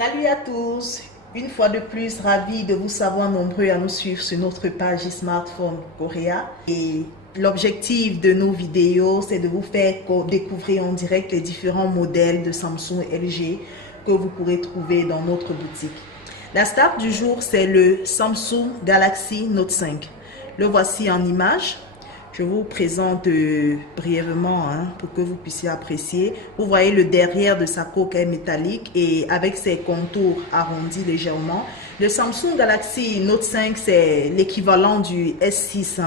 Salut à tous, une fois de plus, ravi de vous savoir nombreux à nous suivre sur notre page Smartphone Korea. Et l'objectif de nos vidéos, c'est de vous faire découvrir en direct les différents modèles de Samsung et LG que vous pourrez trouver dans notre boutique. La star du jour, c'est le Samsung Galaxy Note 5. Le voici en image. Je vous présente brièvement pour que vous puissiez apprécier. Vous voyez le derrière de sa coquille métallique et avec ses contours arrondis légèrement. Le Samsung Galaxy Note 5, c'est l'équivalent du S6.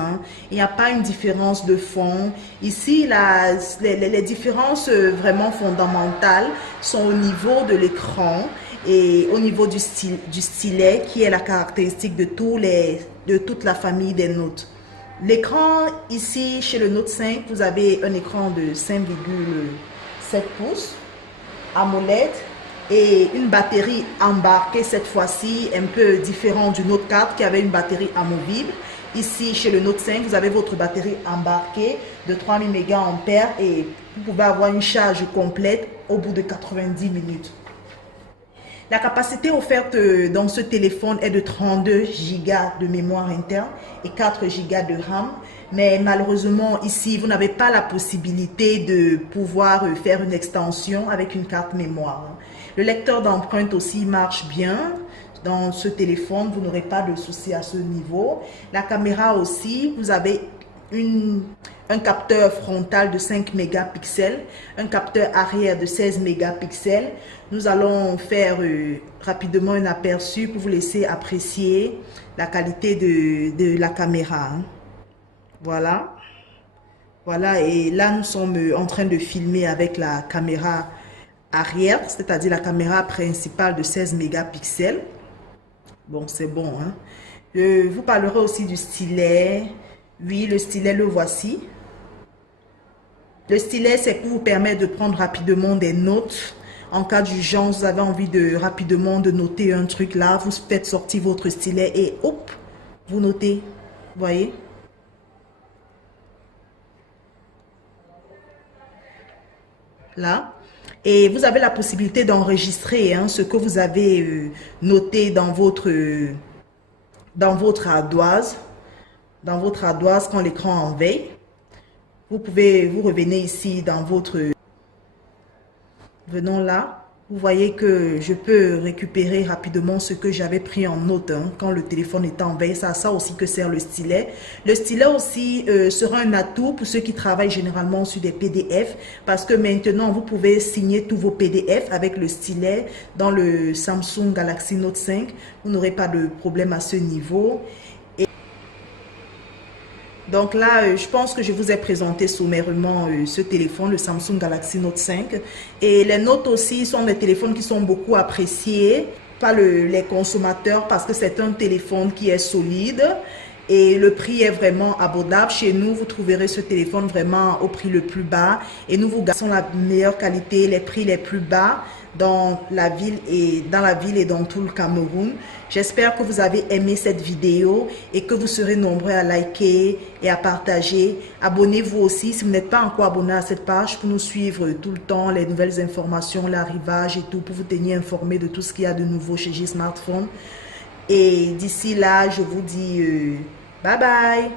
Il n'y a pas une différence de fond. Ici, les différences vraiment fondamentales sont au niveau de l'écran et au niveau du stylet qui est la caractéristique de toute la famille des Notes. L'écran ici chez le Note 5, vous avez un écran de 5,7 pouces AMOLED et une batterie embarquée cette fois-ci un peu différente du Note 4 qui avait une batterie amovible. Ici chez le Note 5, vous avez votre batterie embarquée de 3000 mAh et vous pouvez avoir une charge complète au bout de 90 minutes. La capacité offerte dans ce téléphone est de 32 Go de mémoire interne et 4 Go de RAM. Mais malheureusement, ici, vous n'avez pas la possibilité de pouvoir faire une extension avec une carte mémoire. Le lecteur d'empreintes aussi marche bien. Dans ce téléphone, vous n'aurez pas de souci à ce niveau. La caméra aussi, vous avez un capteur frontal de 5 mégapixels, un capteur arrière de 16 mégapixels. Nous allons faire rapidement un aperçu pour vous laisser apprécier la qualité de la caméra. Voilà. Voilà, et là nous sommes en train de filmer avec la caméra arrière, c'est-à-dire la caméra principale de 16 mégapixels. Bon, c'est bon. Je vous parlerai aussi du stylet. Oui, le stylet, le voici. Le stylet, c'est pour vous permettre de prendre rapidement des notes. En cas d'urgence, vous avez envie de rapidement de noter un truc là, vous faites sortir votre stylet et hop, vous notez. Vous voyez? Là. Et vous avez la possibilité d'enregistrer ce que vous avez noté dans votre ardoise. Dans votre ardoise quand l'écran est en veille. Vous revenez ici dans votre... Venons là. Vous voyez que je peux récupérer rapidement ce que j'avais pris en note quand le téléphone était en veille. C'est à ça aussi que sert le stylet. Le stylet aussi sera un atout pour ceux qui travaillent généralement sur des PDF parce que maintenant, vous pouvez signer tous vos PDF avec le stylet dans le Samsung Galaxy Note 5. Vous n'aurez pas de problème à ce niveau. Donc là, je pense que je vous ai présenté sommairement ce téléphone, le Samsung Galaxy Note 5. Et les Notes aussi sont des téléphones qui sont beaucoup appréciés par les consommateurs parce que c'est un téléphone qui est solide et le prix est vraiment abordable. Chez nous, vous trouverez ce téléphone vraiment au prix le plus bas et nous vous garantissons la meilleure qualité, les prix les plus bas dans la ville et dans tout le Cameroun. J'espère que vous avez aimé cette vidéo et que vous serez nombreux à liker et à partager. Abonnez-vous aussi si vous n'êtes pas encore abonné à cette page pour nous suivre tout le temps, les nouvelles informations, l'arrivage et tout, pour vous tenir informé de tout ce qu'il y a de nouveau chez J Smartphone. Et d'ici là, je vous dis bye bye.